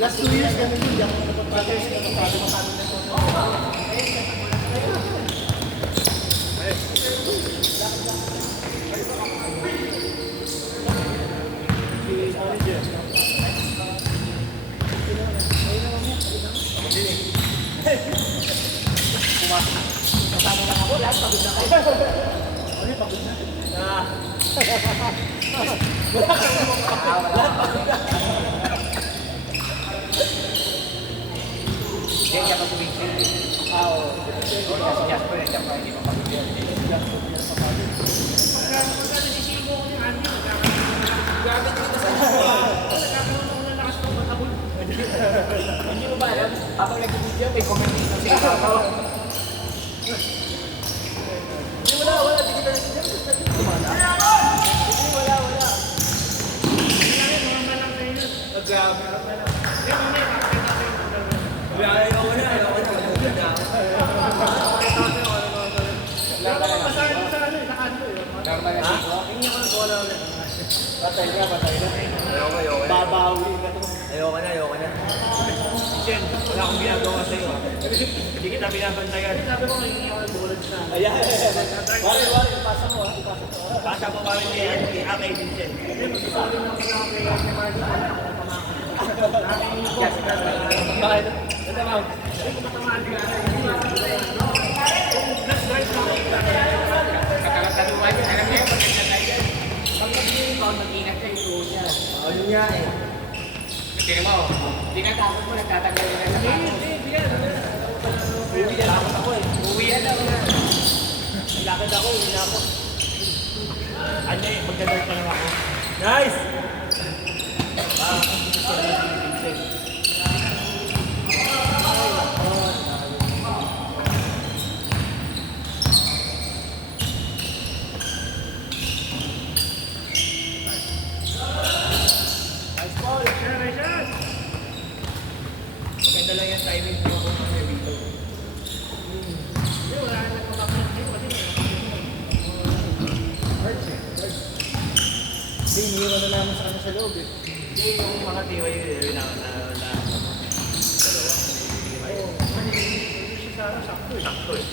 Last 2 years kami din, di ako nakapag-brothers na masado na ito. Kasama lang ako, lahat pagod na kayo. Ano yung pagod na? Wala ka naman makakawala. Lahat pagod na. Hindi, hindi ako suming-sing. Oo. Kasi Jasper, hindi ako hindi mapagod yan. Jasper, hindi ako mapagod. Pagka nasisigo ko yung Andy, gagat ko sa nagkakaroon ako ng lakas ng matabol. Hindi mo ba alam? Habang nag-video, may comment dito sa ibabaw. Hindi, wala. Hindi kita nag-video. Hindi, wala. Hindi, normal lang na yun. Grabe. Hindi, mamaya, kakita ko yung ayaw ko na. Masahin mo sa ano eh, sa kanto eh. Ha? Hindi ako nag-wala ulit. Patay na. Ayoko na. Babawi ka to. Ayoko na. Jen, wala akong ginagawa sa'yo. Hindi kita binabantayan. Sabi ko, hindi ako nag-bulad sa... Ayan. Wari, ipasa mo ha. Ipasa mo pa rin kay Akay din, Jen. Hindi, magsasabi mo ako na kay Marty. Bakit? Ito ma'am. Hindi ko matamaan ka. Let's drive na ako. Kakakataluan yun. Alam niya, maganda tayo. Pag mag-inipon, mag-ingat kayo doon niya. Yun nga eh. Tingnan mo, hindi ka takot mo, nagtatagal na lang. Hindi yan. Uwi yan. Takot ako eh. Uwi yan ako na. Lakad ako, uwi na ako. Ano eh, magdadal pa lang ako. Nice! Maganda lang yung timing ko ako sa video. Wala na nagpapakit kayo kasi hindi, iniwan na namin sa sa loob eh. Hindi, yung mga tiwa yun na dalawa. Oo, hindi siya sana sakto eh. Sakto eh.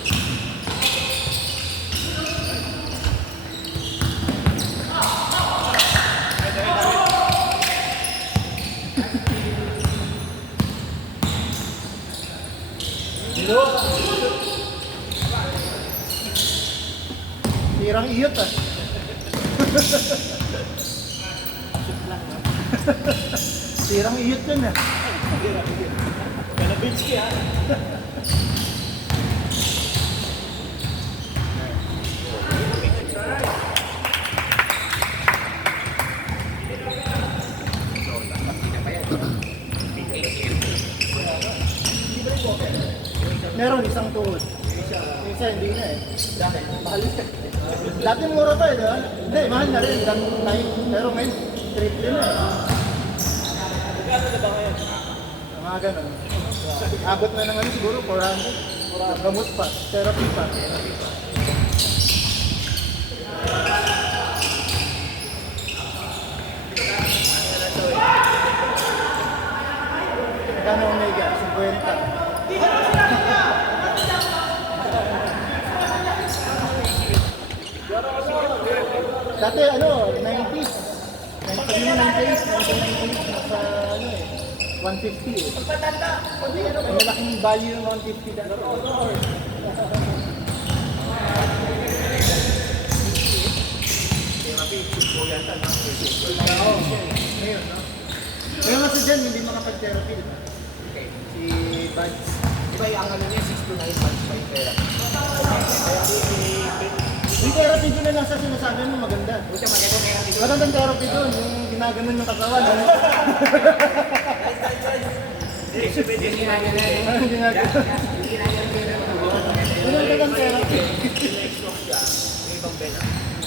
Tirang iyot ah. Tirang iyot yun ah. Galabinski ah. Meron isang tuhod. Isa hindi na eh. Dahil mahal eh. Dati mura pa eh, diba? Hindi, mahal na rin. Pero ngayon, triple na eh. Magkano na ba ngayon? Mga ganun. Abot na naman siguro, 400. Gamot pa, therapy pa. Magkano omega? 50. Dati ano, 90s. 90s, nasa ano eh, 150 eh. Ang malaking value ng 150 dati. Ngayon kasi dyan, hindi makapag-therapy, diba? Si Buds. Diba yung ano niya, 6 to 9 months pa yung therapy. Yung therapy doon na lang sa sinasabi mo maganda. Magandang therapy doon, yung ginaganon yung katawan. Magandang therapy.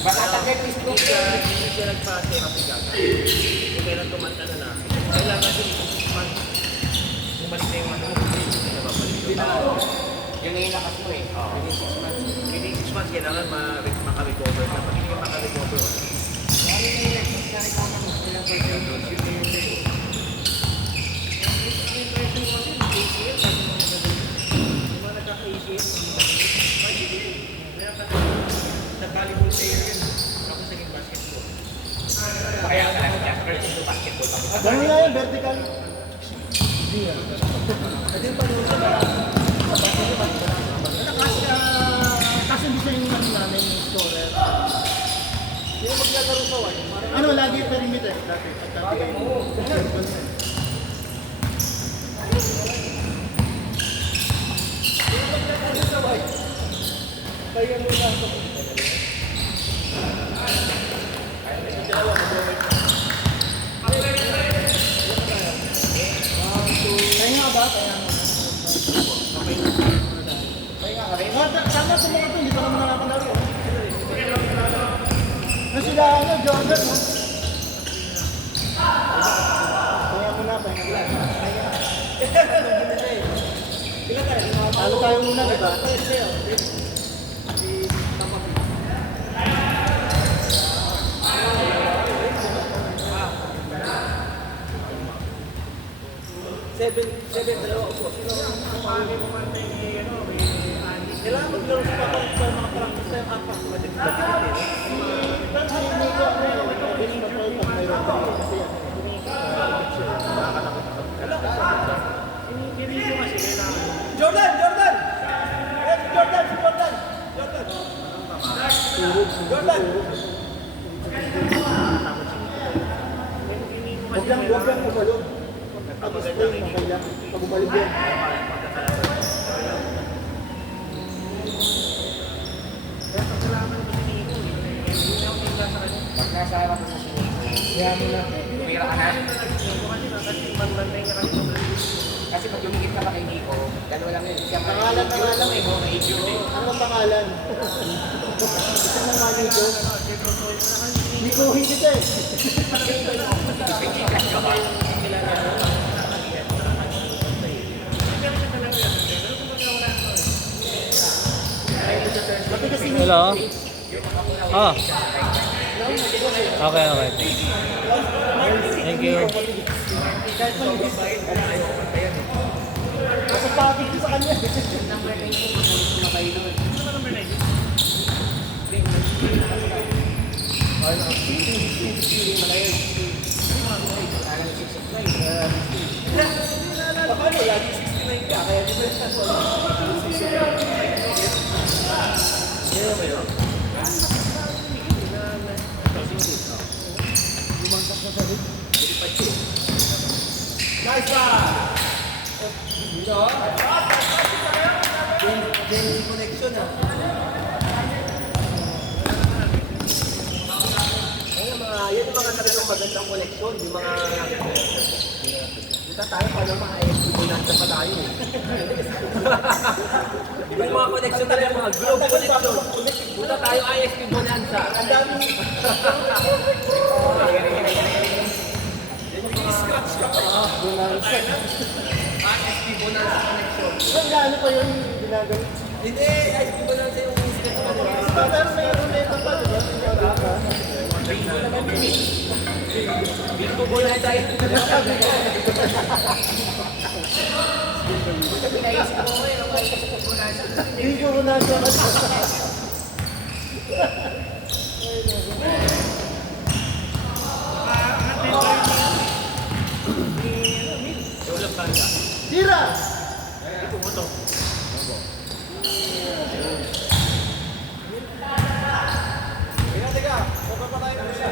Baka takip stroke siya, hindi siya nagpa-therapy gagawin. Kung kailan tumanta na namin. Kailangan din bumalik na yung ano mo, hindi na babalik yung tao. Yung ilakas mo eh, within 6 months kailangan maka-recover ka. Pag hindi ka maka-recover, Ganun nga yung vertical. Hindi yan. Kasi yung panulo siya, Kasi hindi siya yung namin yung scorer. yung maglalaro sa wine. Ano, lagi perimeter. Dati kayo. Kaya mo lang ito. Kaya ba? Kaya mo. Sana sumunod ito, hindi pa naman nakakalaro. Sila ano, Jordan, no? Kaya mo na, pahinga lang. Talo tayo muna, diba? Seven, dalawa upo. Sino ang kumami mo man may ano, may ani. Kailangan maglaro sa papang sa mga practice na yung apat. Jordan! Jordan! Jordan! Jordan! Jordan! Jordan! Huwag lang umalog. Pag-spray mo kaya. Pag umalog yan. Pag nasa harap mo sa siniko, Kaya mo na. tumira ka na. Kasi pag lumikit ka pa kay Nico, dalawa lang yun. Pangalan eh. Ano ang pangalan? Isang ng mani ko. Hindi ko kita eh. Hello? Ah. Okay, okay. Thank you. Nasa package ko sa kanya. Paano? Lagi 69 ka, kaya di ba yung nice one! Dito, Gen connection ah. Yan yung mga talagang magandang collection, yung mga dito tayo paano mga ISP bonanza pa tayo eh. Yung mga connection talaga, mga globe connection. Dito tayo ISP bonanza. Ang dami. Scratch ka pa. Bonanza. ISP bonanza connection. Ano pa yun ginagawin? Hindi, ISP bonanza yung scratch ka pa. Pero may ruleta pa, di ba? Bingo bonanza yun. Hindi ko muna siya. Tira! Teka, sobrang pa tayo ng isa.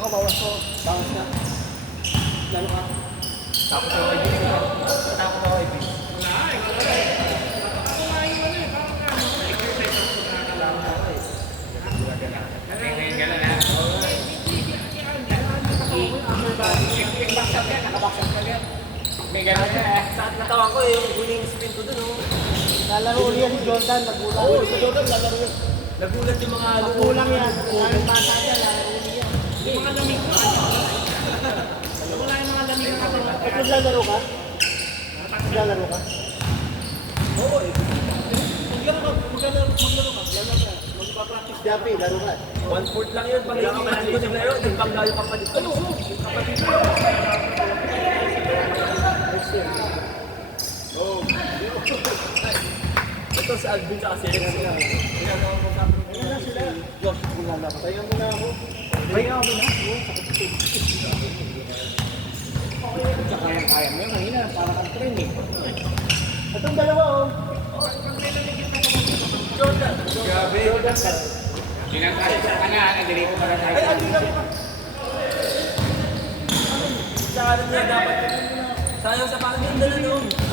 Ako bawas ko. Bawas na. Lalo ka. Tapos ako ay busy. Tapos ako ay busy. May gano'n na eh. Saan natawan ko eh, yung huling spin ko dun oh. Lalaro ulit yan si Jordan. Nagulang. Oo, sa Jordan lalaro yun. Nagulat yung mga Nagulang yan. Ang bata dyan. Lalaro ulit yan. Yung mga lamig ko, wala yung mga lamig na katawan. At maglalaro ka? Maglalaro ka? Oo eh. Maglaro ka. Magpa-practice. Japi, laro ka. 1/4 lang yun. Pag hindi ko naglaro, ibang layo pa pa dito. Ano? Kapatid ko. Ito si Alvin sa kasi. Ayun na sila. Josh, kung lalaro. Tayo muna ako. Break ako muna. Tsaka kaya mo yung kanina, para kang train eh. Itong dalawa oh. Grabe. Pinagkali sa kanya, nandito para tayo. Ay, andi kami pa. Sa ano niya dapat. Sayang sa pangin yung dala doon.